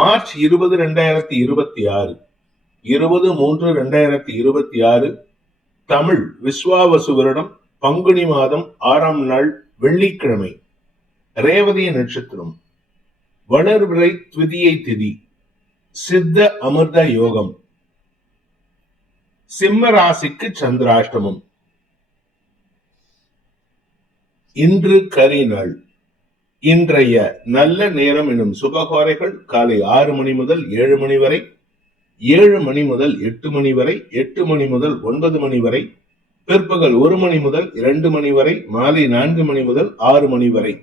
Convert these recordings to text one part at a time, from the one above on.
March 20, 2026 20/3/2026 Tamil Vishvavasu வருடம் பங்குனி மாதம் 6ஆம் நாள் வெள்ளிக்கிழமை. ரேவதி நட்சத்திரம். வளர்விரை த்விதியை திதி. சித்த அமிர்த யோகம். சிம்ம ராசிக்கு சந்திராஷ்டமம். இன்று கரி நாள். இன்றைய நல்ல நேரம் எனும் சுபகாரைகள் காலை 6 மணி முதல் 7 மணி வரை, 7 மணி முதல் 8 மணி வரை, 8 மணி முதல் 9 மணி வரை, பிற்பகல் 1 மணி முதல் 2 மணி வரை, மாலை 4 மணி முதல் 6 மணி வரை.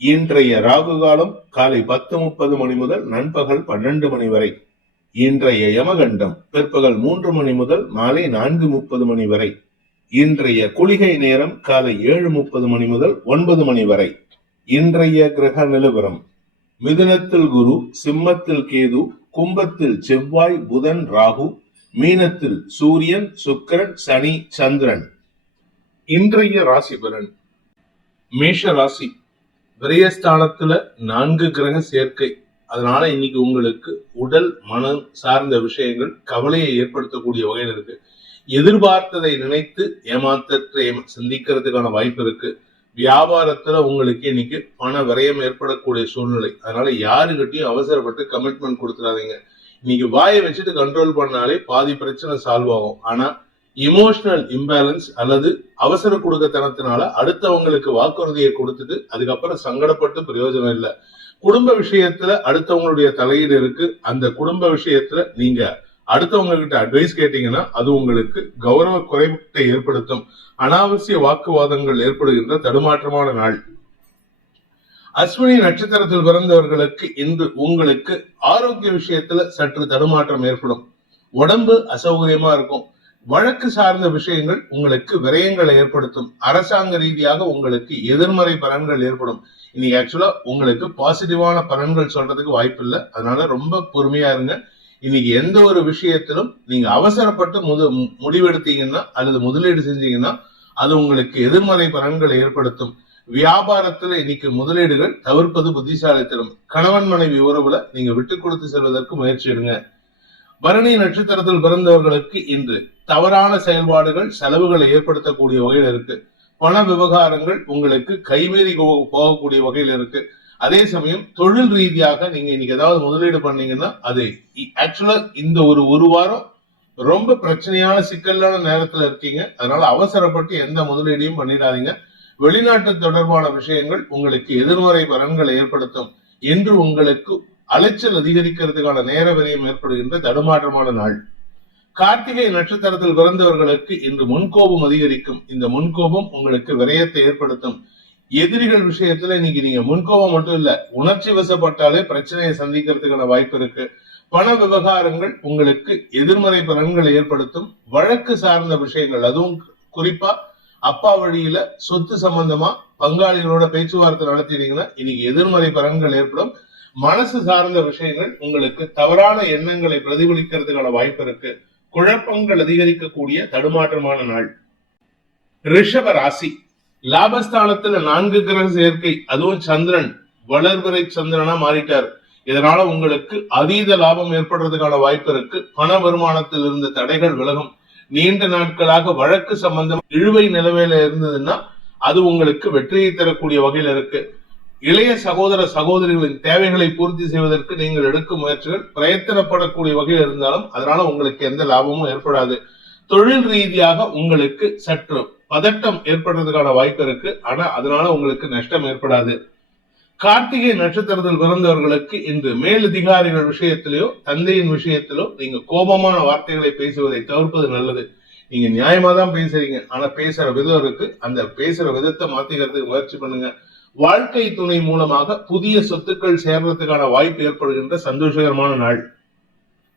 இன்றைய ராகு காலம் காலை 10:30 மணி முதல் நண்பகல் 12 மணி வரை. இன்றைய யமகண்டம் பிற்பகல் 3 மணி முதல் மாலை 4:30 மணி வரை. இன்றைய குளிகை நேரம் காலை 7:30 மணி முதல் 9 மணி வரை. இன்றைய கிரக நிலவரம்: மிதுனத்தில் குரு, சிம்மத்தில் கேது, கும்பத்தில் செவ்வாய், புதன், ராகு, மீனத்தில் சூரியன், சுக்கிரன், சனி, சந்திரன். இன்றைய ராசி பலன்: மேஷ ராசி. விரயஸ்தானத்துல 4 கிரக சேர்க்கை. அதனால இன்னைக்கு உங்களுக்கு உடல் மனம் சார்ந்த விஷயங்கள் கவலையை ஏற்படுத்தக்கூடிய வகையில் இருக்கு. எதிர்பார்த்ததை நினைத்து ஏமாற்றத்தை சந்திக்கிறதுக்கான வாய்ப்பு இருக்கு. வியாபாரத்துல உங்களுக்கு இன்னைக்கு பண விரயம் ஏற்படக்கூடிய சூழ்நிலை. அதனால யாருகிட்டையும் அவசரப்பட்டு கமிட்மெண்ட் கொடுத்துடாதீங்க. இன்னைக்கு வாயை வச்சுட்டு கண்ட்ரோல் பண்ணாலே பாதி பிரச்சனை சால்வ் ஆகும். ஆனா இமோஷனல் இம்பேலன்ஸ் அல்லது அவசர கொடுக்கத்தனத்தினால அடுத்தவங்களுக்கு வாக்குறுதியை கொடுத்துட்டு அதுக்கப்புறம் சங்கடப்பட்டு பிரயோஜனம் இல்லை. குடும்ப விஷயத்துல அடுத்தவங்களுடைய தலையீடு இருக்கு. அந்த குடும்ப விஷயத்துல நீங்க அடுத்தவங்க கிட்ட அட்வைஸ் கேட்டீங்கன்னா அது உங்களுக்கு கௌரவ குறைபாட்டை ஏற்படுத்தும். அனாவசிய வாக்குவாதங்கள் ஏற்படுகின்ற தடுமாற்றமான நாள். அஸ்வினி நட்சத்திரத்தில் பிறந்தவர்களுக்கு இன்று உங்களுக்கு ஆரோக்கிய விஷயத்துல சற்று தடுமாற்றம் ஏற்படும். உடம்பு அசௌகரியமா இருக்கும். வழக்கு சார்ந்த விஷயங்கள் உங்களுக்கு விரயங்களை ஏற்படுத்தும். அரசாங்க ரீதியாக உங்களுக்கு எதிர்மறை பலன்கள் ஏற்படும். இன்னைக்கு ஆக்சுவலா உங்களுக்கு பாசிட்டிவான பலன்கள் சொல்றதுக்கு வாய்ப்பு இல்லை. அதனால ரொம்ப பொறுமையா இருங்க. இன்னைக்கு எந்த ஒரு விஷயத்திலும் நீங்க அவசரப்பட்டு முடிவெடுத்தீங்கன்னா அல்லது முதலீடு செஞ்சீங்கன்னா அது உங்களுக்கு எதிர்மறை பலன்களை ஏற்படுத்தும். வியாபாரத்துல இன்னைக்கு முதலீடுகள் தவிர்ப்பது புத்திசாலித்தனம். கணவன் மனைவி உறவுல நீங்க விட்டு கொடுத்து செல்வதற்கு முயற்சி எடுங்க. பரணி நட்சத்திரத்தில் பிறந்தவர்களுக்கு இன்று தவறான செயல்பாடுகள் செலவுகளை ஏற்படுத்தக்கூடிய வகையில் இருக்கு. பண விவகாரங்கள் உங்களுக்கு கைமீறி போகக்கூடிய வகையில் இருக்கு. அதே சமயம் தொழில் ரீதியாக நீங்க இன்னைக்கு ஏதாவது முதலீடு பண்ணீங்கன்னா அது ஆக்சுவலா இந்த ஒரு வாரம் ரொம்ப பிரச்சனையான சிக்கலான நேரத்துல இருக்கீங்க. அதனால அவசரப்பட்டு எந்த முதலீடையும் பண்ணிடாதீங்க. வெளிநாட்டு தொடர்பான விஷயங்கள் உங்களுக்கு எதிர்மறை பலன்களை ஏற்படுத்தும். என்று உங்களுக்கு அலைச்சல் அதிகரிக்கிறதுக்கான நேர விரயம் ஏற்படுகின்ற தடுமாற்றமான நாள். கார்த்திகை நட்சத்திரத்தில் பிறந்தவர்களுக்கு இன்று முன்கோபம் அதிகரிக்கும். இந்த முன்கோபம் உங்களுக்கு விரயத்தை ஏற்படுத்தும். எதிரிகள் விஷயத்துல இன்னைக்கு நீங்க முன்கோபம் மட்டும் இல்ல, உணர்ச்சி வசப்பட்டாலே பிரச்சனையை சந்திக்கிறதுக்கான வாய்ப்பு இருக்கு. பண விவகாரங்கள் உங்களுக்கு எதிர்மறை பலன்களை ஏற்படுத்தும். வழக்கு சார்ந்த விஷயங்கள், அதுவும் குறிப்பா அப்பா வழியில சொத்து சம்பந்தமா பங்காளிகளோட பேச்சுவார்த்தை நடத்தினீங்கன்னா இன்னைக்கு எதிர்மறை பலன்கள் ஏற்படும். மனசு சார்ந்த விஷயங்கள் உங்களுக்கு தவறான எண்ணங்களை பிரதிபலிக்கிறதுக்கான வாய்ப்பு இருக்கு. குழப்பங்கள் அதிகரிக்கக்கூடிய தடுமாற்றமான நாள். ரிஷப ராசி. லாபஸ்தானத்துல 4 கிரக சேர்க்கை, அதுவும் சந்திரன் வளர்பிறை சந்திரனா மாறிட்டார். இதனால உங்களுக்கு அதீத லாபம் ஏற்படுறதுக்கான வாய்ப்பு இருக்கு. பண வருமானத்தில் இருந்த தடைகள் விலகும். நீண்ட நாட்களாக வழக்கு சம்பந்தம் இழுவை நிலவையில இருந்ததுன்னா அது உங்களுக்கு வெற்றியை தரக்கூடிய வகையில் இருக்கு. இளைய சகோதர சகோதரிகளின் தேவைகளை பூர்த்தி செய்வதற்கு நீங்கள் எடுக்கும் முயற்சிகள் பிரயத்தனப்படக்கூடிய வகையில் இருந்தாலும் அதனால உங்களுக்கு எந்த லாபமும் ஏற்படாது. தொழில் ரீதியாக உங்களுக்கு சற்று பதட்டம் ஏற்படுறதுக்கான வாய்ப்பு இருக்கு. ஆனா அதனால உங்களுக்கு நஷ்டம் ஏற்படாது. கார்த்திகை நட்சத்திரத்தில் பிறந்தவர்களுக்கு இன்று மேலதிகாரிகள் விஷயத்திலோ தந்தையின் விஷயத்திலோ நீங்க கோபமான வார்த்தைகளை பேசுவதை தவிர்ப்பது நல்லது. நீங்க நியாயமா தான் பேசுறீங்க, ஆனா பேசுற விதம் இருக்கு. அந்த பேசுற விதத்தை மாத்திக்கிறதுக்கு முயற்சி பண்ணுங்க. வாழ்க்கை துணை மூலமாக புதிய சொத்துக்கள் சேர்றதுக்கான வாய்ப்பு ஏற்படுகின்ற சந்தோஷகரமான நாள்.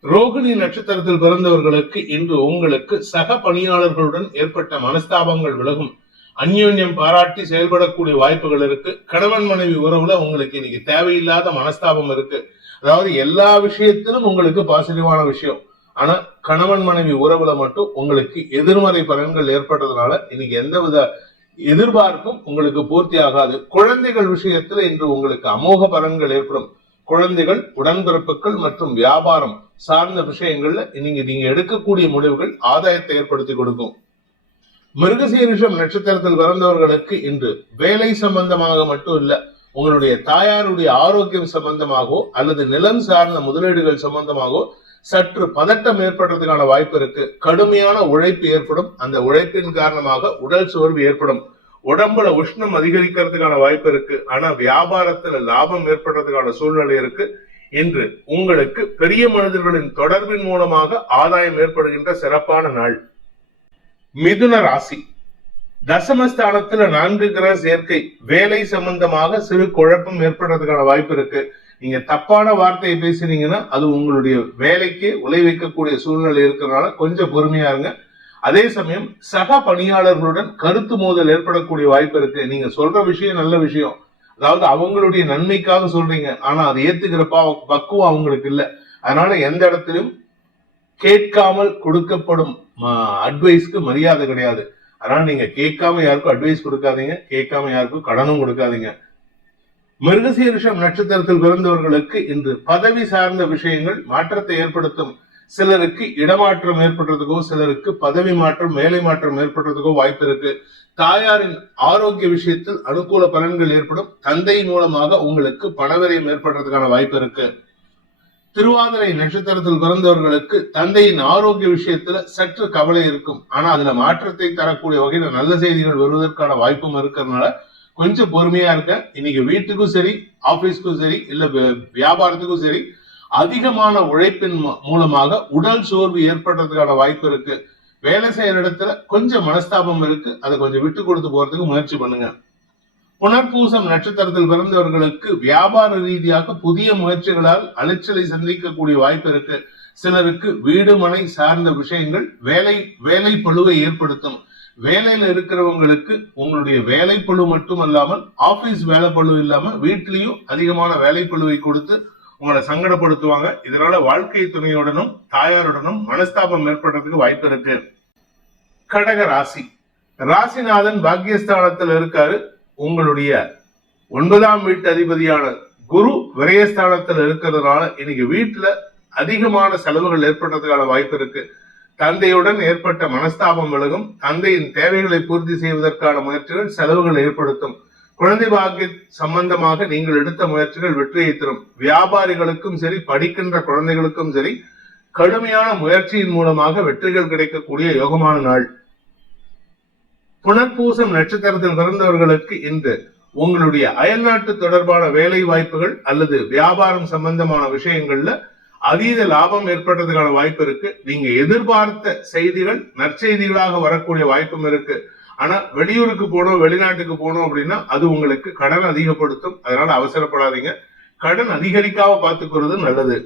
ரோகிணி நட்சத்திரத்தில் பிறந்தவர்களுக்கு இன்று உங்களுக்கு சக பணியாளர்களுடன் ஏற்பட்ட மனஸ்தாபங்கள் விலகும். அந்யோன்யம் பாராட்டி செயல்படக்கூடிய வாய்ப்புகள் இருக்கு. கணவன் மனைவி உறவுல உங்களுக்கு இன்னைக்கு தேவையில்லாத மனஸ்தாபம் இருக்கு. அதாவது எல்லா விஷயத்திலும் உங்களுக்கு பாசிட்டிவான விஷயம், ஆனா கணவன் மனைவி உறவுல மட்டும் உங்களுக்கு எதிர்மறை பலன்கள் ஏற்பட்டதுனால இன்னைக்கு எந்தவித எதிர்பார்ப்பும் உங்களுக்கு பூர்த்தி ஆகாது. குழந்தைகள் விஷயத்துல இன்று உங்களுக்கு அமோக பலன்கள் ஏற்படும். குழந்தைகள், உடன்பிறப்புகள் மற்றும் வியாபாரம் சார்ந்த விஷயங்கள்ல நீங்க எடுக்கக்கூடிய முடிவுகள் ஆதாயத்தை ஏற்படுத்தி கொடுக்கும். மிருகசீரிஷம் நட்சத்திரத்தில் பிறந்தவர்களுக்கு இன்று வேலை சம்பந்தமாக மட்டும் இல்ல, உங்களுடைய தாயாருடைய ஆரோக்கியம் சம்பந்தமாகவோ அல்லது நிலம் சார்ந்த முதலீடுகள் சம்பந்தமாகவோ சற்று பதட்டம் ஏற்படுறதுக்கான வாய்ப்பு இருக்கு. கடுமையான உழைப்பு ஏற்படும். அந்த உழைப்பின் காரணமாக உடல் சோர்வு ஏற்படும். உடம்புல உஷ்ணம் அதிகரிக்கிறதுக்கான வாய்ப்பு இருக்கு. ஆனா வியாபாரத்துல லாபம் ஏற்படுறதுக்கான சூழ்நிலை இருக்கு. இன்று உங்களுக்கு பெரிய மனிதர்களின் தொடர்பின் மூலமாக ஆதாயம் ஏற்படுகின்ற சிறப்பான நாள். மிதுன ராசி. தசமஸ்தானத்துல 4 கிரக சேர்க்கை வேலை சம்பந்தமாக சிறு குழப்பம் ஏற்படுறதுக்கான வாய்ப்பு இருக்கு. நீங்க தப்பான வார்த்தையை பேசுறீங்கன்னா அது உங்களுடைய வேலைக்கு உலை வைக்கக்கூடிய சூழ்நிலை இருக்கிறதுனால கொஞ்சம் பொறுமையா இருங்க. அதே சமயம் சக பணியாளர்களுடன் கருத்து மோதல் ஏற்படக்கூடிய வாய்ப்பு இருக்கு. நீங்க சொல்ற விஷயம் நல்ல விஷயம், அதாவது அவங்களுடைய நன்மைக்காக சொல்றீங்க, ஆனா அதை ஏத்துக்கிற பக்குவம் அவங்களுக்கு இல்ல. அதனால எந்த இடத்திலும் கேட்காமல் கொடுக்கப்படும் அட்வைஸ்க்கு மரியாதை கிடையாது. அதனால நீங்க கேட்காம யாருக்கும் அட்வைஸ் கொடுக்காதீங்க, கேட்காம யாருக்கும் கடனும் கொடுக்காதீங்க. மிருகசீரிஷம் நட்சத்திரத்தில் பிறந்தவர்களுக்கு இன்று பதவி சார்ந்த விஷயங்கள் மாற்றத்தை ஏற்படுத்தும். சிலருக்கு இடமாற்றம் ஏற்படுறதுக்கோ, சிலருக்கு பதவி மாற்றம், வேலை மாற்றம் ஏற்படுறதுக்கோ வாய்ப்பு இருக்கு. தாயாரின் ஆரோக்கிய விஷயத்தில் அனுகூல பலன்கள் ஏற்படும். தந்தை மூலமாக உங்களுக்கு பணவிரயம் ஏற்படுறதுக்கான வாய்ப்பு இருக்கு. திருவாதிரை நட்சத்திரத்தில் பிறந்தவர்களுக்கு தந்தையின் ஆரோக்கிய விஷயத்துல சற்று கவலை இருக்கும். ஆனா அதுல மாற்றத்தை தரக்கூடிய வகையில நல்ல செய்திகள் வருவதற்கான வாய்ப்பும் இருக்கிறதுனால கொஞ்சம் பொறுமையா இருக்க. இன்னைக்கு வீட்டுக்கும் சரி, ஆபீஸ்க்கும் சரி, இல்ல வியாபாரத்துக்கும் சரி, அதிகமான உழைப்பின் மூலமாக உடல் சோர்வு ஏற்படுறதுக்கான வாய்ப்பு இருக்கு. வேலை செய்யற இடத்துல கொஞ்சம் மனஸ்தாபம் இருக்கு. அதை கொஞ்சம் விட்டு கொடுத்து போறதுக்கு முயற்சி பண்ணுங்க. புனர்பூசம் நட்சத்திரத்தில் பிறந்தவர்களுக்கு வியாபார ரீதியாக புதிய முயற்சிகளால் அலைச்சலை சந்திக்கக்கூடிய வாய்ப்பு இருக்கு. சிலருக்கு வீடு மனை சார்ந்த விஷயங்கள் வேலை பளுவை ஏற்படுத்தும். வேலையில இருக்கிறவங்களுக்கு உங்களுடைய வேலை பளு மட்டும் அல்லாமல் ஆபீஸ் வேலை பளு இல்லாம வீட்லயும் அதிகமான வேலை பளுவை கொடுத்து உங்களை சங்கடப்படுத்துவாங்க. இதனால வாழ்க்கை துணையுடனும் தாயாருடனும் மனஸ்தாபம் ஏற்படுறதுக்கு வாய்ப்பு இருக்கு. கடக ராசி. ராசிநாதன் பாக்கியஸ்தானத்தில் இருக்காரு. உங்களுடைய 9ஆம் வீட்டு அதிபதியான குரு விரயஸ்தானத்தில் இருக்கிறதுனால இன்னைக்கு வீட்டுல அதிகமான செலவுகள் ஏற்படுறதுக்கான வாய்ப்பு இருக்கு. தந்தையுடன் ஏற்பட்ட மனஸ்தாபம் விலகும். தந்தையின் தேவைகளை பூர்த்தி செய்வதற்கான முயற்சிகள் செலவுகள் ஏற்படுத்தும். குழந்தை பாக்கிய சம்பந்தமாக நீங்கள் எடுத்த முயற்சிகள் வெற்றியை தரும். வியாபாரிகளுக்கும் சரி, படிக்கின்ற குழந்தைகளுக்கும் சரி, கடுமையான முயற்சியின் மூலமாக வெற்றிகள் கிடைக்கக்கூடிய யோகமான நாள். புனர்பூசம் நட்சத்திரத்தில் பிறந்தவர்களுக்கு இன்று உங்களுடைய அயல்நாட்டு தொடர்பான வேலை வாய்ப்புகள் அல்லது வியாபாரம் சம்பந்தமான விஷயங்கள்ல அதீத லாபம் ஏற்படுறதுக்கான வாய்ப்பு இருக்கு. நீங்க எதிர்பார்த்த செய்திகள் நற்செய்திகளாக வரக்கூடிய வாய்ப்பும் இருக்கு. ஆனா வெளியூருக்கு போனோம், வெளிநாட்டுக்கு போனோம் அப்படின்னா அது உங்களுக்கு கடன் அதிகப்படுத்தும். அதனால அவசரப்படாதீங்க. கடன் அதிகரிக்காம பார்த்துக்கிறது நல்லது.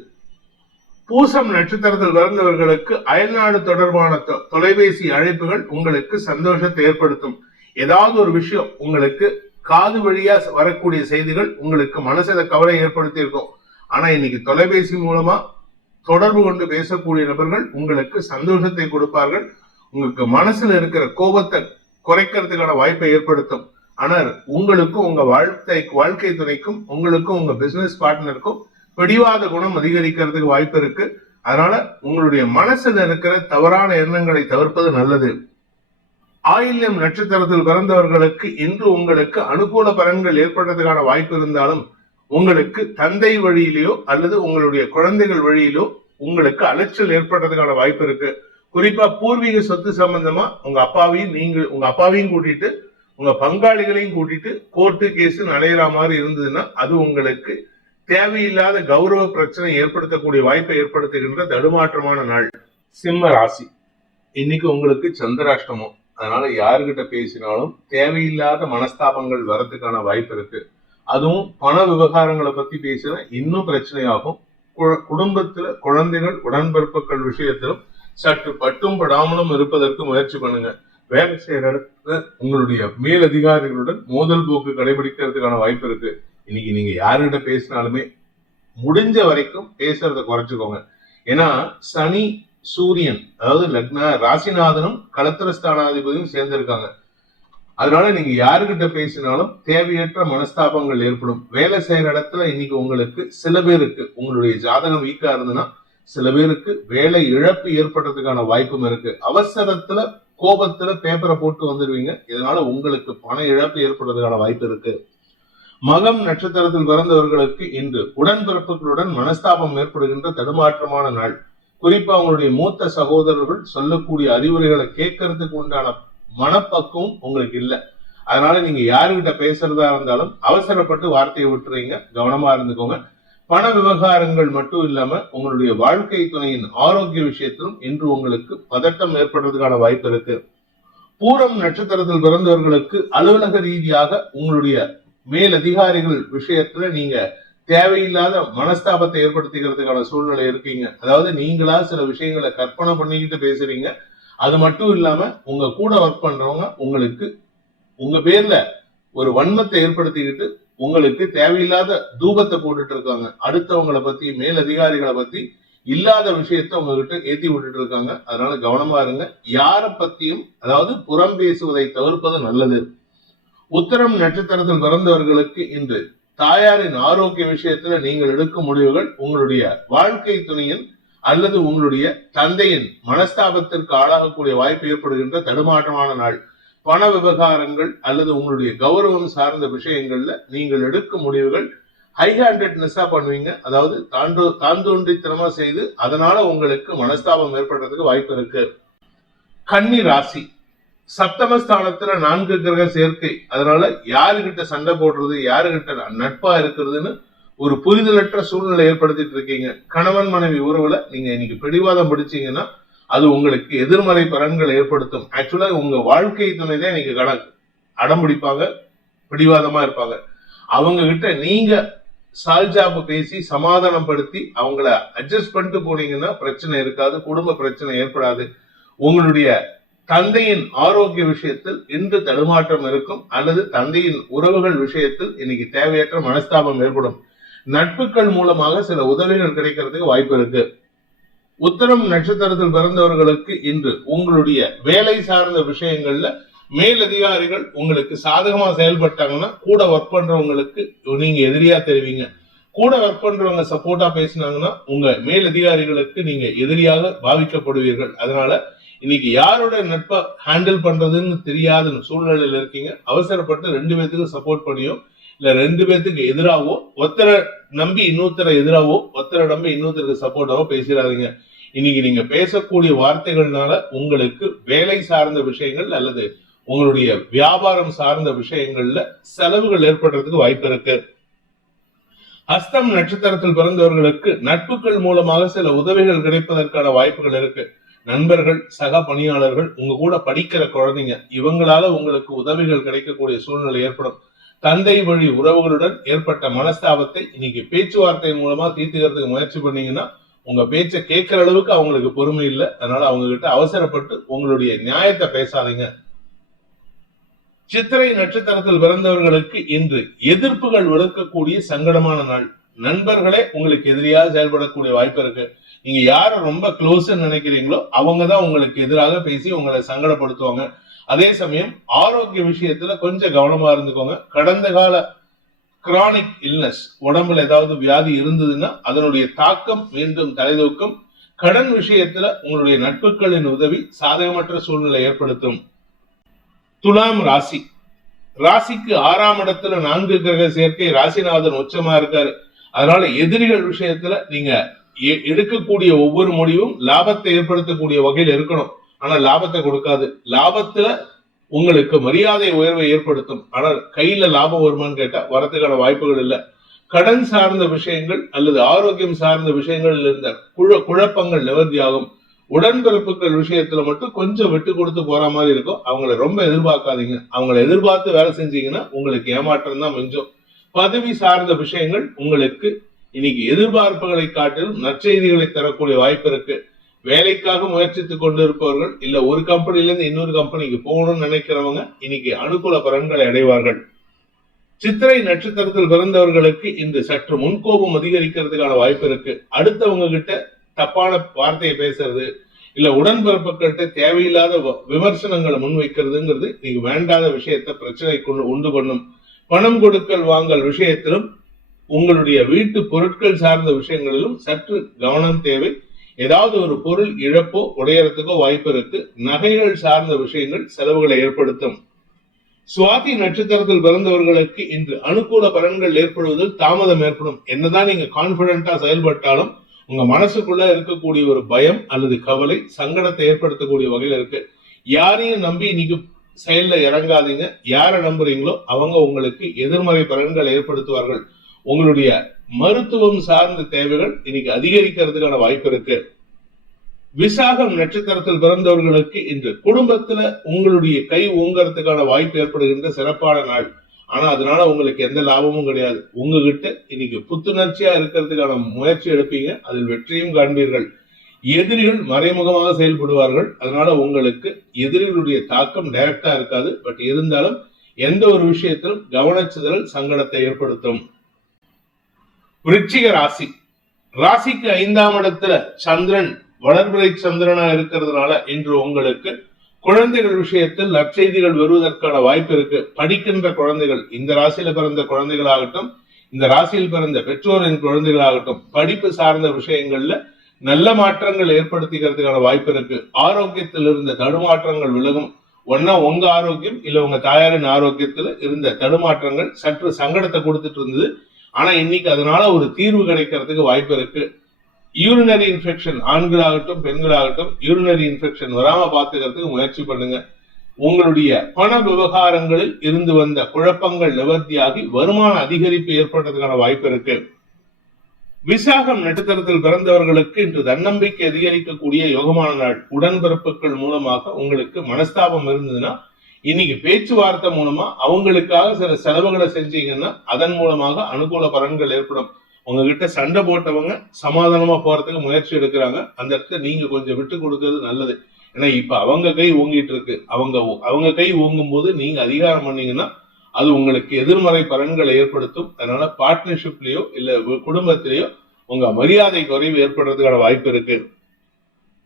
பூசம் நட்சத்திரத்தில் பிறந்தவர்களுக்கு அயல்நாடு தொடர்பான தொலைபேசி அழைப்புகள் உங்களுக்கு சந்தோஷத்தை ஏற்படுத்தும். ஏதாவது ஒரு விஷயம் உங்களுக்கு காது வழியா வரக்கூடிய செய்திகள் உங்களுக்கு மனசுல கவலை ஏற்படுத்தி இருக்கும். ஆனா இன்னைக்கு தொலைபேசி மூலமா தொடர்பு கொண்டு பேசக்கூடிய நபர்கள் உங்களுக்கு சந்தோஷத்தை கொடுப்பார்கள். உங்களுக்கு மனசுல இருக்கிற கோபத்தை குறைக்கிறதுக்கான வாய்ப்பை ஏற்படுத்தும். ஆனால் உங்களுக்கும் உங்க வாழ்க்கை துணைக்கும் உங்களுக்கும் உங்க பிசினஸ் பார்ட்னருக்கும் பிடிவாத குணம் அதிகரிக்கிறதுக்கு வாய்ப்பு இருக்கு. அதனால உங்களுடைய மனசுல இருக்கிற தவறான எண்ணங்களை தவிர்ப்பது நல்லது. ஆயில்யம் நட்சத்திரத்தில் பிறந்தவர்களுக்கு இன்று உங்களுக்கு அனுகூல பலன்கள் ஏற்படுறதுக்கான வாய்ப்பு இருந்தாலும் உங்களுக்கு தந்தை வழியிலோ அல்லது உங்களுடைய குழந்தைகள் வழியிலோ உங்களுக்கு அலைச்சல் ஏற்படுறதுக்கான வாய்ப்பு இருக்கு. குறிப்பா பூர்வீக சொத்து சம்பந்தமா உங்க அப்பாவையும் கூட்டிட்டு உங்க பங்காளிகளையும் கூட்டிட்டு கோர்ட்டு கேஸ் அலையிற மாதிரி இருந்ததுன்னா அது உங்களுக்கு தேவையில்லாத கௌரவ பிரச்சனை ஏற்படுத்தக்கூடிய வாய்ப்பை ஏற்படுத்துகின்ற தடுமாற்றமான நாள். சிம்ம ராசி. இன்னைக்கு உங்களுக்கு சந்திராஷ்டமம். அதனால யாருகிட்ட பேசினாலும் தேவையில்லாத மனஸ்தாபங்கள் வரதுக்கான வாய்ப்பு இருக்கு. அதுவும் பண விவகாரங்களை பத்தி பேசினா இன்னும் பிரச்சனையாகும். குடும்பத்துல குழந்தைகள், உடன்பிறப்புகள் விஷயத்திலும் சற்று பட்டும் படாமலும் இருப்பதற்கு முயற்சி பண்ணுங்க. வேலை செய்யற இடத்துல உங்களுடைய மேலதிகாரிகளுடன் மோதல் போக்கு கடைபிடிக்கிறதுக்கான வாய்ப்பு இருக்கு. இன்னைக்கு நீங்க யாருகிட்ட பேசினாலுமே முடிஞ்ச வரைக்கும் பேசுறத குறைச்சுக்கோங்க. ஏன்னா சனி சூரியன், அதாவது லக்ன ராசிநாதனும் களத்திரஸ்தானாதிபதியும் சேர்ந்திருக்காங்க. அதனால நீங்க யாருகிட்ட பேசினாலும் தேவையற்ற மனஸ்தாபங்கள் ஏற்படும். வேலை செய்யற இடத்துல இன்னைக்கு உங்களுக்கு சில பேருக்கு உங்களுடைய ஜாதகம் வீக்கா இருந்ததுன்னா சில பேருக்கு வேலை இழப்பு ஏற்படுறதுக்கான வாய்ப்பும் இருக்கு. அவசரத்துல கோபத்துல பேப்பரை போட்டு வந்துடுவீங்க. இதனால உங்களுக்கு பண இழப்பு ஏற்படுறதுக்கான வாய்ப்பு இருக்கு. மகம் நட்சத்திரத்தில் பிறந்தவர்களுக்கு இன்று உடன்பிறப்புகளுடன் மனஸ்தாபம் ஏற்படுகின்ற தடுமாற்றமான நாள். குறிப்பா அவங்களுடைய மூத்த சகோதரர்கள் சொல்லக்கூடிய அறிவுரைகளை கேட்கறதுக்கு உண்டான மனப்பக்குவம் உங்களுக்கு இல்ல. அதனால நீங்க யாருகிட்ட பேசுறதா இருந்தாலும் அவசரப்பட்டு வார்த்தையை விட்டுறீங்க, கவனமா இருந்துக்கோங்க. பண விவகாரங்கள் மட்டும் இல்லாம உங்களுடைய வாழ்க்கை துணையின் ஆரோக்கிய விஷயத்திலும் இன்று உங்களுக்கு பதட்டம் ஏற்படுறதுக்கான வாய்ப்பு இருக்கு. பூரம் நட்சத்திரத்தில் பிறந்தவர்களுக்கு அலுவலக ரீதியாக உங்களுடைய மேலதிகாரிகள் விஷயத்துல நீங்க தேவையில்லாத மனஸ்தாபத்தை ஏற்படுத்திக்கிறதுக்கான சூழ்நிலை இருக்கீங்க. அதாவது நீங்களா சில விஷயங்களை கற்பனை பண்ணிக்கிட்டு பேசுறீங்க. அது மட்டும் இல்லாம உங்க கூட ஒர்க் பண்றவங்க உங்களுக்கு உங்க பேர்ல ஒரு வன்மத்தை ஏற்படுத்திக்கிட்டு உங்களுக்கு தேவையில்லாத தூபத்தை போட்டுட்டு இருக்காங்க. அடுத்தவங்களை பத்தி மேலதிகாரிகளை பத்தி இல்லாத விஷயத்த உங்ககிட்ட ஏத்தி விட்டுட்டு இருக்காங்க. அதனால கவனமா இருங்க. யார பத்தியும் அதாவது புறம் பேசுவதை தவிர்ப்பது நல்லது. உத்தரம் நட்சத்திரத்தில் பிறந்தவர்களுக்கு இன்று தாயாரின் ஆரோக்கிய விஷயத்துல நீங்கள் எடுக்கும் முடிவுகள் உங்களுடைய வாழ்க்கை துணையின் அல்லது உங்களுடைய தந்தையின் மனஸ்தாபத்திற்கு ஆளாகக்கூடிய வாய்ப்பு ஏற்படுகின்ற தடுமாற்றமான நாள். பண விவகாரங்கள் அல்லது உங்களுடைய கௌரவம் சார்ந்த விஷயங்கள்ல நீங்கள் எடுக்கும் முடிவுகள் ஹை ஹேண்டட்னஸா பண்ணுவீங்க. அதாவது தாந்தோன்றித்தனமா செய்து அதனால உங்களுக்கு மனஸ்தாபம் ஏற்படுறதுக்கு வாய்ப்பு இருக்கு. கன்னி ராசி சப்தமஸ்தானத்துல 4 கிரக சேர்க்கை. அதனால யாருகிட்ட சண்டை போடுறது, யாருகிட்ட நட்பா இருக்கிறதுன்னு ஒரு புரிதலற்ற சூழ்நிலை ஏற்படுத்திட்டு இருக்கீங்க. கணவன் மனைவி உறவுல நீங்க இன்னைக்கு பிடிவாதம் பிடிச்சீங்கன்னா அது உங்களுக்கு எதிர்மறை பலன்கள் ஏற்படுத்தும். ஆக்சுவலா உங்க வாழ்க்கை துணைதான் இன்னைக்கு அடம் பிடிப்பாங்க, பிடிவாதமா இருப்பாங்க. அவங்க கிட்ட நீங்க சால்ஜாப்பு பேசி சமாதானம் படுத்தி அவங்கள அட்ஜஸ்ட் பண்ணிட்டு போனீங்கன்னா பிரச்சனை இருக்காது, குடும்ப பிரச்சனை ஏற்படாது. உங்களுடைய தந்தையின் ஆரோக்கிய விஷயத்தில் இன்று தடுமாற்றம் இருக்கும் அல்லது தந்தையின் உறவுகள் விஷயத்தில் இன்னைக்கு தேவையற்ற மனஸ்தாபம் ஏற்படும். நட்புகள் மூலமாக சில உதவிகள் கிடைக்கிறதுக்கு வாய்ப்பு இருக்கு. உத்தரம் நட்சத்திரத்தில் பிறந்தவர்களுக்கு இன்று உங்களுடைய வேலை சார்ந்த விஷயங்கள்ல மேலதிகாரிகள் உங்களுக்கு சாதகமா செயல்பட்டாங்கன்னா கூட ஒர்க் பண்றவங்களுக்கு நீங்க எதிரியா தெரிவிங்க. கூட ஒர்க் பண்றவங்க சப்போர்ட்டா பேசினாங்கன்னா உங்க மேலதிகாரிகளுக்கு நீங்க எதிரியாக பாவிக்கப்படுவீர்கள். அதனால இன்னைக்கு யாரோட நட்பை ஹேண்டில் பண்றதுன்னு தெரியாத சூழ்நிலையில இருக்கீங்க. அவசரப்பட்டு 2 பேத்துக்கு சப்போர்ட் பண்ணியோ இல்ல 2 பேத்துக்கு எதிராவோ, ஒருத்தரை நம்பி இன்னொருத்தரை எதிராவோ, ஒருத்தரை நம்பி இன்னொருத்தருக்கு சப்போர்ட்டாவோ பேசிடாதீங்க. இன்னைக்கு நீங்க பேசக்கூடிய வார்த்தைகள்னால உங்களுக்கு வேலை சார்ந்த விஷயங்கள் அல்லது உங்களுடைய வியாபாரம் சார்ந்த விஷயங்கள்ல செலவுகள் ஏற்படுறதுக்கு வாய்ப்பு இருக்கு. ஹஸ்தம் நட்சத்திரத்தில் பிறந்தவர்களுக்கு நட்புகள் மூலமாக சில உதவிகள் கிடைப்பதற்கான வாய்ப்புகள் இருக்கு. நண்பர்கள், சக பணியாளர்கள், உங்க கூட படிக்கிற குழந்தைங்க, இவங்களால உங்களுக்கு உதவிகள் கிடைக்கக்கூடிய சூழ்நிலை ஏற்படும். தந்தை வழி உறவுகளுடன் ஏற்பட்ட மனஸ்தாபத்தை இன்னைக்கு பேச்சுவார்த்தையின் மூலமா தீர்த்துக்கிறதுக்கு முயற்சி பண்ணீங்கன்னா உங்க பேச்சை கேட்கிற அளவுக்கு அவங்களுக்கு பொறுமை இல்லை. அதனால அவங்க கிட்ட அவசரப்பட்டு உங்களுடைய நியாயத்தை பேசாதீங்க. சித்திரை நட்சத்திரத்தில் பிறந்தவர்களுக்கு இன்று எதிர்ப்புகள் விளக்கக்கூடிய சங்கடமான நாள். நண்பர்களே உங்களுக்கு எதிரியாக செயல்படக்கூடிய வாய்ப்பு இருக்கு. நீங்க யார ரொம்ப க்ளோஸ் நினைக்கிறீங்களோ அவங்கதான் உங்களுக்கு எதிராக பேசி உங்களை சங்கடப்படுத்துவாங்க. அதே சமயம் ஆரோக்கிய விஷயத்துல கொஞ்சம் கவனமா இருந்துக்கோங்க. கடந்த கால கிரானிக் இல்னஸ், உடம்புல ஏதாவது வியாதி இருந்ததுன்னா அதனுடைய தாக்கம் மீண்டும் தலைதூக்கும். கடன் விஷயத்துல உங்களுடைய நட்புகளின் உதவி சாதகமற்ற சூழ்நிலை ஏற்படுத்தும். துலாம் ராசி ராசிக்கு 6ஆம் இடத்துல 4 கிரக சேர்க்கை, ராசிநாதன் உச்சமா இருக்காரு. அதனால எதிரிகள் விஷயத்துல நீங்க எடுக்கக்கூடிய ஒவ்வொரு முடிவும் லாபத்தை ஏற்படுத்தக்கூடிய வகையில் இருக்கணும். ஆனா லாபத்தை கொடுக்காது. லாபத்துல உங்களுக்கு மரியாதை உயர்வை ஏற்படுத்தும். ஆனால் கையில லாபம் வருமானு கேட்டா வரத்துக்கான வாய்ப்புகள் இல்லை. கடன் சார்ந்த விஷயங்கள் அல்லது ஆரோக்கியம் சார்ந்த விஷயங்கள் இருந்த குழப்பங்கள் நிவர்த்தியாகும். உடன்பிறப்புகள் விஷயத்துல மட்டும் கொஞ்சம் விட்டு கொடுத்து போற மாதிரி இருக்கும். அவங்களை ரொம்ப எதிர்பார்க்காதீங்க. அவங்களை எதிர்பார்த்து வேலை செஞ்சீங்கன்னா உங்களுக்கு ஏமாற்றம் தான் மிஞ்சும். பதவி சார்ந்த விஷயங்கள் உங்களுக்கு இன்னைக்கு எதிர்பார்ப்புகளை காட்டிலும் நற்செய்திகளை தரக்கூடிய வாய்ப்பு இருக்கு. வேலைக்காக முயற்சித்துக் கொண்டு இருப்பவர்கள் இல்ல ஒரு கம்பெனில இருந்து இன்னொரு கம்பெனிக்கு போகணும்னு நினைக்கிறவங்க இன்னைக்கு அனுகூல பலன்களை அடைவார்கள். சித்திரை நட்சத்திரத்தில் பிறந்தவர்களுக்கு இன்று சற்று முன்கோபம் அதிகரிக்கிறதுக்கான வாய்ப்பு இருக்கு. அடுத்தவங்க கிட்ட தப்பான வார்த்தையை பேசுறது இல்ல உடன்பிறப்புகிட்ட தேவையில்லாத விமர்சனங்களை முன்வைக்கிறதுங்கிறது நீங்க வேண்டாத விஷயத்த பிரச்சனை உண்டு பண்ணும். பணம் கொடுக்கல் வாங்கல் விஷயத்திலும் உங்களுடைய வீட்டு பொருட்கள் சார்ந்த விஷயங்களிலும் சற்று கவனம் தேவை. ஏதாவது ஒரு பொருள் இழப்போ உடையறதுக்கோ வாய்ப்பு இருக்கு. நகைகள் சார்ந்த விஷயங்கள் செலவுகளை ஏற்படுத்தும். சுவாதி நட்சத்திரத்தில் பிறந்தவர்களுக்கு இன்று அனுகூல பலன்கள் ஏற்படுவதில் தாமதம் ஏற்படும். என்னதான் நீங்க கான்பிடென்டா செயல்பட்டாலும் உங்க மனசுக்குள்ள இருக்கக்கூடிய ஒரு பயம் அல்லது கவலை சங்கடத்தை ஏற்படுத்தக்கூடிய வகையில இருக்கு. யாரையும் நம்பி இன்னைக்கு செயல்ல இறங்காதீங்க. யாரை நம்புறீங்களோ அவங்க உங்களுக்கு எதிர்மறை பலன்கள் ஏற்படுத்துவார்கள். உங்களுடைய மருத்துவம் சார்ந்த தேவைகள் இன்னைக்கு அதிகரிக்கிறதுக்கான வாய்ப்பு இருக்கு. விசாகம் நட்சத்திரத்தில் பிறந்தவர்களுக்கு இன்று குடும்பத்துல உங்களுடைய கை ஓங்கறதுக்கான வாய்ப்பு ஏற்படுகின்ற சிறப்பான நாள். ஆனா அதனால உங்களுக்கு எந்த லாபமும் கிடையாது. உங்ககிட்ட இன்னைக்கு புத்துணர்ச்சியா இருக்கிறதுக்கான முயற்சி எடுப்பீங்க, அதில் வெற்றியும் காண்பீர்கள். எதிரிகள் மறைமுகமாக செயல்படுவார்கள். அதனால உங்களுக்கு எதிரிகளுடைய தாக்கம் டைரக்டா இருக்காது. பட் இருந்தாலும் எந்த ஒரு விஷயத்திலும் கவனச்சிதறல் சங்கடத்தை ஏற்படுத்தும். விருச்சிக ராசி. ராசிக்கு 5ஆம் இடத்துல சந்திரன் வளர்பிறை சந்திரனா இருக்கிறதுனால இன்று உங்களுக்கு குழந்தைகள் விஷயத்தில் நற்செய்திகள் வருவதற்கான வாய்ப்பு இருக்கு. படிக்கின்ற குழந்தைகள், இந்த ராசியில பிறந்த குழந்தைகளாகட்டும், இந்த ராசியில் பிறந்த பெற்றோரின் குழந்தைகளாகட்டும், படிப்பு சார்ந்த விஷயங்கள்ல நல்ல மாற்றங்கள் ஏற்படுத்திக்கிறதுக்கான வாய்ப்பு இருக்கு. ஆரோக்கியத்தில் இருந்த தடுமாற்றங்கள் விலகும். ஒன்னா உங்க ஆரோக்கியம் இல்ல உங்க தாயாரின் ஆரோக்கியத்துல இருந்த தடுமாற்றங்கள் சற்று சங்கடத்தை கொடுத்துட்டு இருந்தது. ஆனா இன்னைக்கு அதனால ஒரு தீர்வு கிடைக்கிறதுக்கு வாய்ப்பு இருக்கு. யூரினரி இன்ஃபெக்ஷன், ஆண்களாகட்டும் பெண்களாகட்டும், யூரினரி இன்ஃபெக்ஷன் வராம பாத்துக்கிறதுக்கு முயற்சி பண்ணுங்க. உங்களுடைய பண விவகாரங்களில் இருந்து வந்த குழப்பங்கள் நிவர்த்தியாகி வருமான அதிகரிப்பு ஏற்படுறதுக்கான வாய்ப்பு இருக்கு. விசாகம் நட்சத்திரத்தில் பிறந்தவர்களுக்கு இன்று தன்னம்பிக்கை அதிகரிக்கக்கூடிய யோகமான நாள். உடன்பிறப்புகள் மூலமாக உங்களுக்கு மனஸ்தாபம் இருந்ததுன்னா இன்னைக்கு பேச்சுவார்த்தை மூலமா அவங்களுக்காக சில செலவுகளை செஞ்சீங்கன்னா அதன் மூலமாக அனுகூல பலன்கள் ஏற்படும். உங்ககிட்ட சண்டை போட்டவங்க சமாதானமா போறதுக்கு முயற்சி எடுக்கிறாங்க. அந்த இடத்துல நீங்க கொஞ்சம் விட்டு கொடுக்கறது நல்லது. ஏன்னா இப்ப அவங்க கை ஓங்கிட்டு இருக்கு. அவங்க கை ஓங்கும் போது நீங்க அதிகாரம் பண்ணீங்கன்னா அது உங்களுக்கு எதிர்மறை பலன்களை ஏற்படுத்தும். அதனால பார்ட்னர்ஷிப்லயோ இல்ல குடும்பத்திலேயோ உங்க மரியாதை குறைவு ஏற்படுறதுக்கான வாய்ப்பு இருக்கு.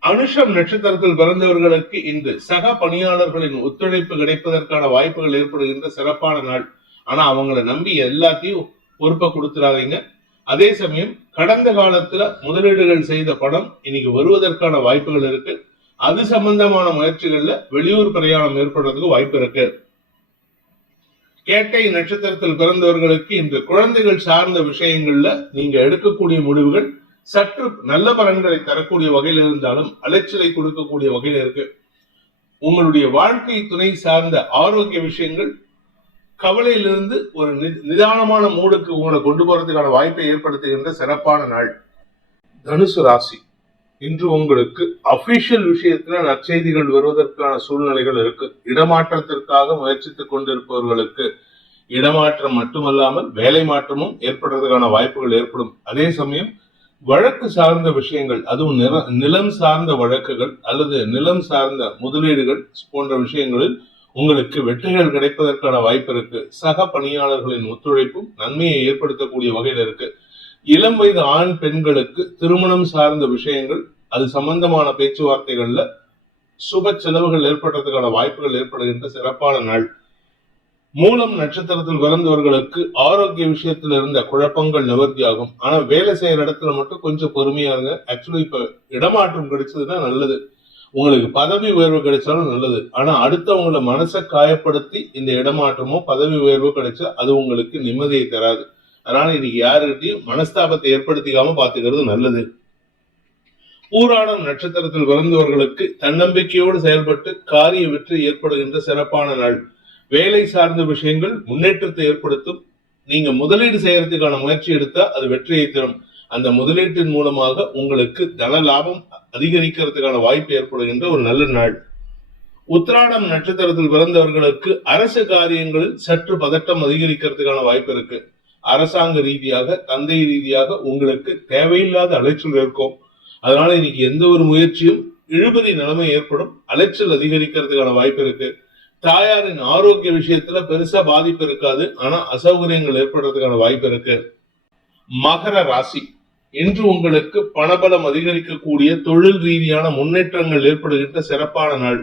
அனுஷம் நட்சத்திரத்தில் பிறந்தவர்களுக்கு இன்று சக பணியாளர்களின் ஒத்துழைப்பு கிடைப்பதற்கான வாய்ப்புகள் ஏற்படுகின்ற சிறப்பான நாள். ஆனா அவங்கள நம்பி எல்லாத்தையும் பொறுப்பை கொடுத்துடாதீங்க. அதே சமயம் கடந்த காலத்துல முதலீடுகள் செய்த பணம் இன்னைக்கு வருவதற்கான வாய்ப்புகள் இருக்கு. அது சம்பந்தமான முயற்சிகள்ல வெளியூர் பிரயாணம் ஏற்படுறதுக்கு வாய்ப்பு இருக்கு. கேட்டை நட்சத்திரத்தில் பிறந்தவர்களுக்கு இன்று குழந்தைகள் சார்ந்த விஷயங்கள்ல நீங்க எடுக்கக்கூடிய முடிவுகள் சற்று நல்ல பலன்களை தரக்கூடிய வகையில் இருந்தாலும் அலைச்சலை கொடுக்கக்கூடிய வகையில் இருக்கு. உங்களுடைய வாழ்க்கை துணை சார்ந்த ஆரோக்கிய விஷயங்கள் கவலையிலிருந்து ஒரு நிதானமான மூடுக்கு உங்களை கொண்டு போறதுக்கான வாய்ப்பை ஏற்படுத்துகின்ற சிறப்பான நாள். தனுசு ராசி. இன்று உங்களுக்கு அபிஷியல் விஷயத்துல நற்செய்திகள் வருவதற்கான சூழ்நிலைகள் இருக்கு. இடமாற்றத்திற்காக முயற்சித்துக் கொண்டிருப்பவர்களுக்கு இடமாற்றம் மட்டுமல்லாமல் வேலை மாற்றமும் ஏற்படுறதுக்கான வாய்ப்புகள் ஏற்படும். அதே சமயம் வழக்கு சார்ந்த விஷயங்கள், அதுவும் நிலம் சார்ந்த வழக்குகள் அல்லது நிலம் சார்ந்த முதலீடுகள் போன்ற விஷயங்களில் உங்களுக்கு வெற்றிகள் கிடைப்பதற்கான வாய்ப்பு இருக்கு. சக பணியாளர்களின் ஒத்துழைப்பும் நன்மையை ஏற்படுத்தக்கூடிய வகையில் இருக்கு. இளம் வயது ஆண் பெண்களுக்கு திருமணம் சார்ந்த விஷயங்கள், அது சம்பந்தமான பேச்சுவார்த்தைகள்ல சுப செலவுகள் ஏற்படுறதுக்கான வாய்ப்புகள் ஏற்படுகின்ற சிறப்பான நாள். மூலம் நட்சத்திரத்தில் பிறந்தவர்களுக்கு ஆரோக்கிய விஷயத்துல இருந்த குழப்பங்கள் நிவர்த்தியாகும். ஆனா வேலை செய்யற இடத்துல மட்டும் கொஞ்சம் பொறுமையா இருங்க. ஆக்சுவலி இப்ப இடமாற்றம் கிடைச்சதுன்னா நல்லது. உங்களுக்கு பதவி உயர்வு கிடைச்சாலும் நல்லது. ஆனா அடுத்தவங்களை மனசை காயப்படுத்தி இந்த இடமாற்றமோ பதவி உயர்வோ கிடைச்சா அது உங்களுக்கு நிம்மதியை தராது. அதனால இன்னைக்கு யாருக்கிட்டையும் மனஸ்தாபத்தை ஏற்படுத்திக்காம பாத்துக்கிறது நல்லது. பூராடம் நட்சத்திரத்தில் பிறந்தவர்களுக்கு தன்னம்பிக்கையோடு செயல்பட்டு காரிய வெற்றி ஏற்படுகின்ற சிறப்பான நாள். வேலை சார்ந்த விஷயங்கள் முன்னேற்றத்தை ஏற்படுத்தும். நீங்க முதலீடு செய்யறதுக்கான முயற்சி எடுத்தா அது வெற்றியை தரும். அந்த முதலீட்டின் மூலமாக உங்களுக்கு தன லாபம் அதிகரிக்கிறதுக்கான வாய்ப்பு ஏற்படுகின்ற ஒரு நல்ல நாள். உத்திராடம் நட்சத்திரத்தில் பிறந்தவர்களுக்கு அரசு காரியங்களில் சற்று பதட்டம் அதிகரிக்கிறதுக்கான வாய்ப்பு இருக்கு. அரசாங்க ரீதியாக தந்தை ரீதியாக உங்களுக்கு தேவையில்லாத அலைச்சல் இருக்கும். அதனால இன்னைக்கு எந்த ஒரு முயற்சியும் இழுபறி நிலைமை ஏற்படும். அலைச்சல் அதிகரிக்கிறதுக்கான வாய்ப்பு இருக்கு. தாயாரின் ஆரோக்கிய விஷயத்துல பெருசா பாதிப்பு இருக்காது. ஆனா அசௌகரியங்கள் ஏற்படுறதுக்கான வாய்ப்பு இருக்கு. மகர ராசி. இன்று உங்களுக்கு பணபலம் அதிகரிக்கக்கூடிய தொழில் ரீதியான முன்னேற்றங்கள் ஏற்படுகின்ற சிறப்பான நாள்.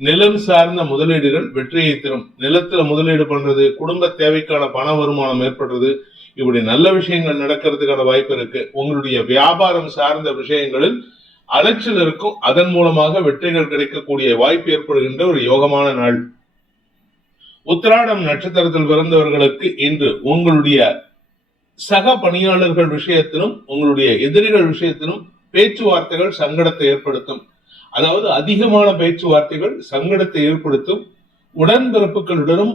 நிலம் சார்ந்த முதலீடுகள் வெற்றியை தரும். நிலத்துல முதலீடு பண்றது, குடும்ப தேவைக்கான பண வருமானம் ஏற்படுறது, இப்படி நல்ல விஷயங்கள் நடக்கிறதுக்கான வாய்ப்பு இருக்கு. உங்களுடைய வியாபாரம் சார்ந்த விஷயங்களில் அலைச்சல் இருக்கும். அதன் மூலமாக வெற்றிகள் கிடைக்கக்கூடிய வாய்ப்பு ஏற்படுகின்ற ஒரு யோகமான நாள். உத்திராடம் நட்சத்திரத்தில் பிறந்தவர்களுக்கு இன்று உங்களுடைய சக பணியாளர்கள் விஷயத்திலும் உங்களுடைய எதிரிகள் விஷயத்திலும் பேச்சுவார்த்தைகள் சங்கடத்தை ஏற்படுத்தும். அதாவது அதிகமான பேச்சுவார்த்தைகள் சங்கடத்தை ஏற்படுத்தும். உடன்பிறப்புகளுடனும்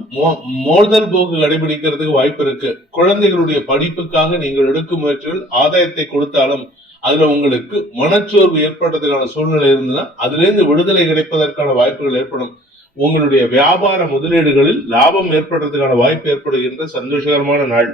மோதல் போக்கு கடைபிடிக்கிறதுக்கு வாய்ப்பு இருக்கு. குழந்தைகளுடைய படிப்புக்காக நீங்கள் எடுக்கும் முயற்சிகள் ஆதாயத்தை கொடுத்தாலும் அதுல உங்களுக்கு மனச்சோர்வு ஏற்படுறதுக்கான சூழ்நிலை இருந்ததுன்னா அதுல இருந்து விடுதலை கிடைப்பதற்கான வாய்ப்புகள் ஏற்படும். உங்களுடைய வியாபார முதலீடுகளில் லாபம் ஏற்படுறதுக்கான வாய்ப்பு ஏற்படுகின்ற சந்தோஷகரமான நாள்.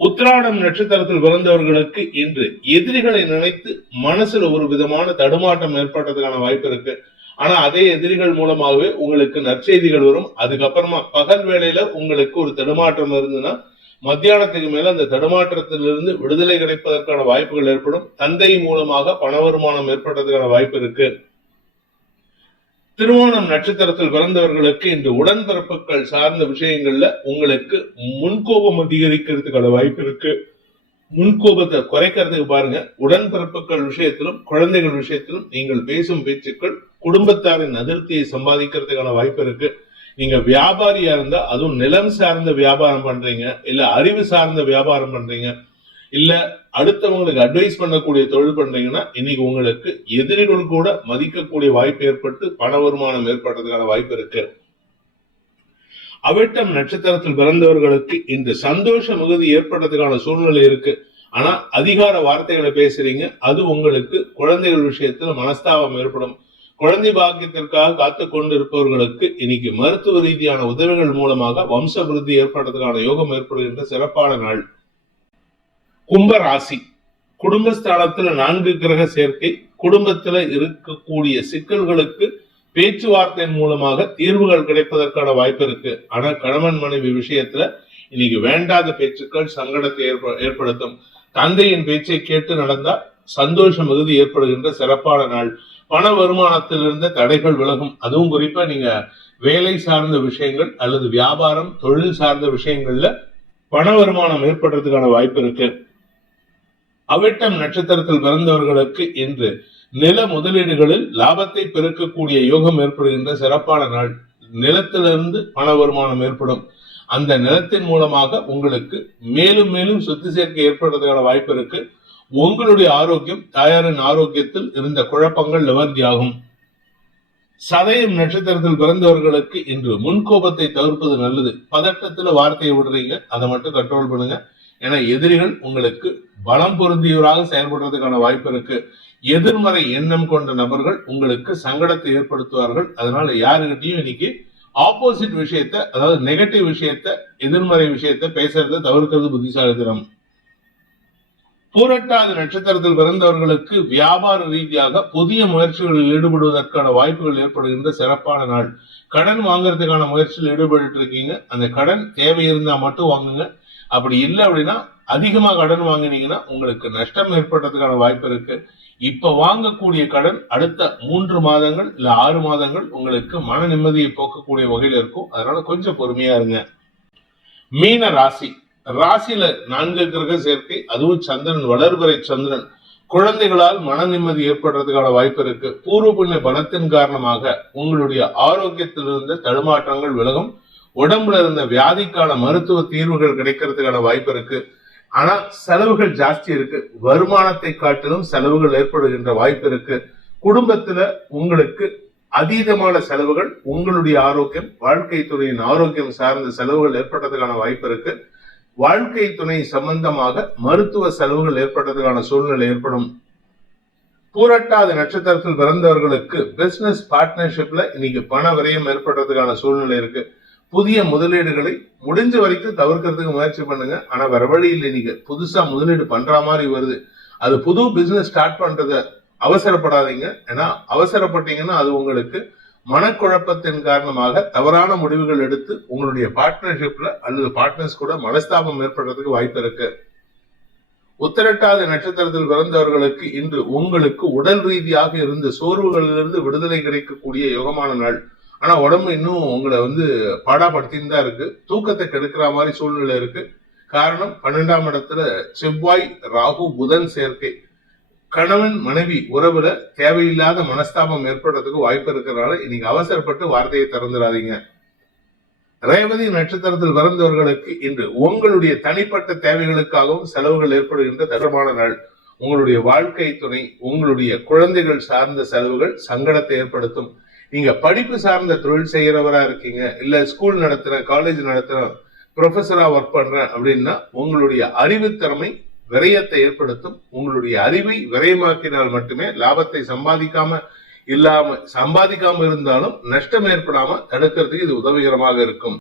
உத்திராடம் நட்சத்திரத்தில் பிறந்தவர்களுக்கு இன்று எதிரிகளை நினைத்து மனசுல ஒரு விதமான தடுமாற்றம் ஏற்படுறதுக்கான வாய்ப்பு இருக்கு. ஆனா அதே எதிரிகள் மூலமாகவே உங்களுக்கு நற்செய்திகள் வரும். அதுக்கப்புறமா பகல் வேளையில உங்களுக்கு ஒரு தடுமாற்றம் இருந்ததுன்னா மத்தியானத்துக்கு மேல அந்த தடுமாற்றத்திலிருந்து விடுதலை கிடைப்பதற்கான வாய்ப்புகள் ஏற்படும். தந்தை மூலமாக பண வருமானம் ஏற்படுறதுக்கான வாய்ப்பு இருக்கு. திருவோணம் நட்சத்திரத்தில் பிறந்தவர்களுக்கு இன்று உடன்பிறப்புகள் சார்ந்த விஷயங்கள்ல உங்களுக்கு முன்கோபம் அதிகரிக்கிறதுக்கான வாய்ப்பு இருக்கு. முன்கோபத்தை குறைக்கிறதுக்கு பாருங்க. உடன்பிறப்புகள் விஷயத்திலும் குழந்தைகள் விஷயத்திலும் நீங்கள் பேசும் பேச்சுக்கள் குடும்பத்தாரின் அதிருப்தியை சம்பாதிக்கிறதுக்கான வாய்ப்பு இருக்கு. நீங்க வியாபாரியா இருந்தா, அதுவும் நிலம் சார்ந்த வியாபாரம் பண்றீங்க, இல்ல அறிவு சார்ந்த வியாபாரம் பண்றீங்க, இல்ல அடுத்தவங்களுக்கு அட்வைஸ் பண்ணக்கூடிய தொழில் பண்றீங்கன்னா இன்னைக்கு உங்களுக்கு எதிரிகள் கூட மதிக்கக்கூடிய வாய்ப்பு ஏற்பட்டு பண வருமானம் ஏற்படுறதுக்கான வாய்ப்பு இருக்கு. அவிட்டம் நட்சத்திரத்தில் பிறந்தவர்களுக்கு இந்த சந்தோஷ மிகுதி ஏற்படுறதுக்கான சூழ்நிலை இருக்கு. ஆனா அதிகார வார்த்தைகளை பேசுறீங்க, அது உங்களுக்கு குழந்தைகள் விஷயத்துல மனஸ்தாபம் ஏற்படும். குழந்தை பாக்கியத்திற்காக காத்து கொண்டிருப்பவர்களுக்கு இன்னைக்கு மருத்துவ ரீதியான உதவிகள் மூலமாக வம்ச விருத்தி ஏற்படுறதுக்கான யோகம் ஏற்படுகின்ற சிறப்பான நாள். கும்ப ராசி. குடும்பஸ்தானத்துல 4 கிரக சேர்க்கை. குடும்பத்துல இருக்கக்கூடிய சிக்கல்களுக்கு பேச்சுவார்த்தையின் மூலமாக தீர்வுகள் கிடைப்பதற்கான வாய்ப்பு இருக்கு. ஆனா கணவன் மனைவி விஷயத்துல இன்னைக்கு வேண்டாத பேச்சுக்கள் சங்கடத்தை ஏற்படுத்தும். தந்தையின் பேச்சை கேட்டு நடந்தா சந்தோஷ மிகுதி ஏற்படுகின்ற சிறப்பான நாள். பண வருமானத்தில் இருந்த தடைகள் விலகும். அதுவும் குறிப்பா நீங்க வேலை சார்ந்த விஷயங்கள் அல்லது வியாபாரம் தொழில் சார்ந்த விஷயங்கள்ல பண வருமானம் ஏற்படுறதுக்கான வாய்ப்பு இருக்கு. அவிட்டம் நட்சத்திரத்தில் பிறந்தவர்களுக்கு இன்று நில முதலீடுகளில் லாபத்தை பெருக்கக்கூடிய யோகம் ஏற்படுகின்ற சிறப்பான நாள். நிலத்திலிருந்து பண வருமானம் ஏற்படும். அந்த நிலத்தின் மூலமாக உங்களுக்கு மேலும் மேலும் சொத்து சேர்க்கை ஏற்படுறதுக்கான வாய்ப்பு இருக்கு. உங்களுடைய ஆரோக்கியம், தாயாரின் ஆரோக்கியத்தில் இருந்த குழப்பங்கள் நிவர்த்தி ஆகும். சதயம் நட்சத்திரத்தில் பிறந்தவர்களுக்கு இன்று முன்கோபத்தை தவிர்ப்பது நல்லது. பதட்டத்துல வார்த்தையை விடுறீங்க, அதை மட்டும் கண்ட்ரோல் பண்ணுங்க. ஏன்னா எதிரிகள் உங்களுக்கு பலம் பொருந்தியவராக செயல்படுறதுக்கான வாய்ப்பு இருக்கு. எதிர்மறை எண்ணம் கொண்ட நபர்கள் உங்களுக்கு சங்கடத்தை ஏற்படுத்துவார்கள். அதனால யாருகிட்டையும் இன்னைக்கு ஆப்போசிட் விஷயத்த, அதாவது நெகட்டிவ் விஷயத்த, எதிர்மறை விஷயத்த பேசுறத தவிர்க்கிறது புத்திசாலித்தனம். பூரட்டாதி நட்சத்திரத்தில் பிறந்தவர்களுக்கு வியாபார ரீதியாக புதிய முயற்சிகளில் ஈடுபடுவதற்கான வாய்ப்புகள் ஏற்படுகின்ற சிறப்பான நாள். கடன் வாங்குறதுக்கான முயற்சியில் ஈடுபட்டு இருக்கீங்க. அந்த கடன் தேவை இருந்தா மட்டும் வாங்குங்க. அப்படி இல்லை அப்படின்னா அதிகமா கடன் வாங்கினீங்கன்னா உங்களுக்கு நஷ்டம் ஏற்படுறதுக்கான வாய்ப்பு இருக்கு. இப்ப வாங்கக்கூடிய கடன் அடுத்த 3 மாதங்கள் இல்ல 6 மாதங்கள் உங்களுக்கு மன நிம்மதியை போக்கக்கூடிய வகையில் இருக்கும். அதனால கொஞ்சம் பொறுமையா இருங்க. மீன ராசி. ராசியில 4 கிரக சேர்க்கை, அதுவும் சந்திரன், வளர்பிறை சந்திரன். குழந்தைகளால் மன நிம்மதி ஏற்படுறதுக்கான வாய்ப்பு இருக்கு. பூர்வ புண்ணிய பலத்தின் காரணமாக உங்களுடைய ஆரோக்கியத்தில் இருந்த தடுமாற்றங்கள் விலகும். உடம்புல இருந்த வியாதிக்கான மருத்துவ தீர்வுகள் கிடைக்கிறதுக்கான வாய்ப்பு இருக்கு. ஆனா செலவுகள் ஜாஸ்தி இருக்கு. வருமானத்தை காட்டிலும் செலவுகள் ஏற்படுகின்ற வாய்ப்பு இருக்கு. குடும்பத்துல உங்களுக்கு அதீதமான செலவுகள், உங்களுடைய ஆரோக்கியம், வாழ்க்கை துணையின் ஆரோக்கியம் சார்ந்த செலவுகள் ஏற்படுறதுக்கான வாய்ப்பு இருக்கு. வாழ்க்கை துணை சம்பந்தமாக மருத்துவ செலவுகள் ஏற்படுறதுக்கான சூழ்நிலை ஏற்படும். பூரட்டாதி நட்சத்திரத்தில் பிறந்தவர்களுக்கு பிசினஸ் பார்ட்னர்ஷிப்ல இன்னைக்கு பண விரயம் ஏற்படுறதுக்கான சூழ்நிலை இருக்கு. புதிய முதலீடுகளை முடிஞ்ச வரைக்கும் தவிர்க்கிறதுக்கு முயற்சி பண்ணுங்க. ஆனா வேற வழியில் நீங்க புதுசா முதலீடு பண்ற மாதிரி வருது. அது புது பிசினஸ் ஸ்டார்ட் பண்றத அவசரப்படாதீங்க. ஏன்னா அவசரப்பட்டீங்கன்னா அது உங்களுக்கு மனக்குழப்பத்தின் காரணமாக தவறான முடிவுகள் எடுத்து உங்களுடைய பார்ட்னர்ஷிப்ல அல்லது பார்ட்னர்ஸ் கூட மனஸ்தாபம் ஏற்படுறதுக்கு வாய்ப்பு இருக்கு. உத்திரட்டாதி நட்சத்திரத்தில் பிறந்தவர்களுக்கு இன்று உங்களுக்கு உடல் ரீதியாக இருந்த சோர்வுகளிலிருந்து விடுதலை கிடைக்கக்கூடிய யோகமான நாள். ஆனா உடம்பு இன்னும் உங்களை பாடாப்படுத்தின்னு தான் இருக்கு. தூக்கத்தை கெடுக்கிற மாதிரி சூழ்நிலை இருக்கு. காரணம் 12ஆம் இடத்துல செவ்வாய் ராகு புதன் சேர்க்கை. கணவன் மனைவி உறவுல தேவையில்லாத மனஸ்தாபம் ஏற்படுறதுக்கு வாய்ப்பு இருக்கிறதுனால இன்னைக்கு அவசரப்பட்டு வார்த்தையை திறந்துடாதீங்க. ரேவதி நட்சத்திரத்தில் பிறந்தவர்களுக்கு இன்று உங்களுடைய தனிப்பட்ட தேவைகளுக்காகவும் செலவுகள் ஏற்படுகின்ற தரமான நாள். உங்களுடைய வாழ்க்கை துணை, உங்களுடைய குழந்தைகள் சார்ந்த செலவுகள் சங்கடத்தை ஏற்படுத்தும். நீங்க படிப்பு சார்ந்த தொழில் செய்யறவரா இருக்கீங்க, இல்ல ஸ்கூல் நடத்துறேன், காலேஜ் நடத்துறேன், ப்ரொஃபஸரா ஒர்க் பண்றேன் அப்படின்னா உங்களுடைய அறிவு திறமை விரயத்தை ஏற்படுத்தும். உங்களுடைய அறிவை விரயமாக்கினால் மட்டுமே லாபத்தை சம்பாதிக்காம இருந்தாலும் நஷ்டம் ஏற்படாம தடுக்கிறதுக்கு இது உதவிகரமாக இருக்கும்.